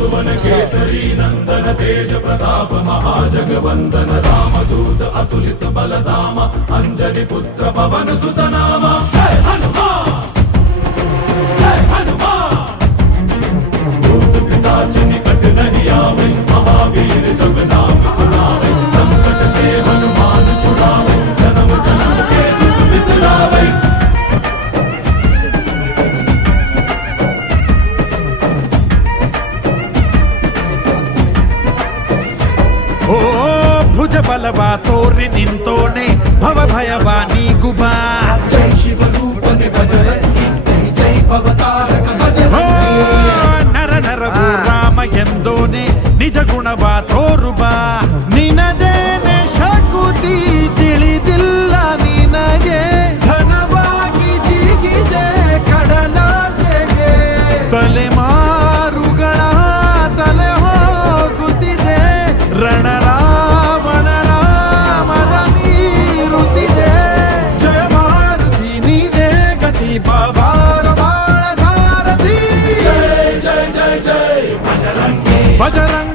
सुवन केसरी नंदन तेज प्रताप महाजगवंदन रामदूत अतुलित बलधाम अंजनी पुत्र पवन सुत नाम जय हनुमान जय हनुमान। भूत पिशाच निकट नहीं आवे महावीर जब नाम सुनावे संकट से हनुमान छुड़ावे जन्म जन्म के दुख बिसरावे। ಓ ಭುಜ ಬಲವ ತೋರಿ ನಿಂತೋನೆ ಭವ ಭಯವ ನೀಗುಬಾ ಜೈ ಶಿವ ರೂಪನೆ ಬಜರಂಗಿ ಜೈ ಜೈ ಭವತಾರಕ ಬಜರಂಗಿ ನರ ನರವು ರಾಮ ಎಂದೋನೆ ನಿಜ ಗುಣವ ತೋರುಬಾ ನಿನದೇನೆ ಶಕುತಿ ತಿಳಿದಿಲ್ಲ ನಿನಗೆ ಘನವಾಗಿ ಜಿಗಿದೆ ಕಡಲಾಚೆಗೆ ತಲೆಮಾರುಗಳ ತಲೆ ಹೋಗುತ್ತಿದೆ ರಣರಾವಣ ರಾಮದ ಮೀರುತ್ತಿದೆ ಜಯ ಮಾರುತಿ ನೀನೇ ಗತಿ ಬಾಬಾರ ಬಾಳ ಸಾರಥಿ जय जय जय जय बजरंगी ಬಜರಂಗ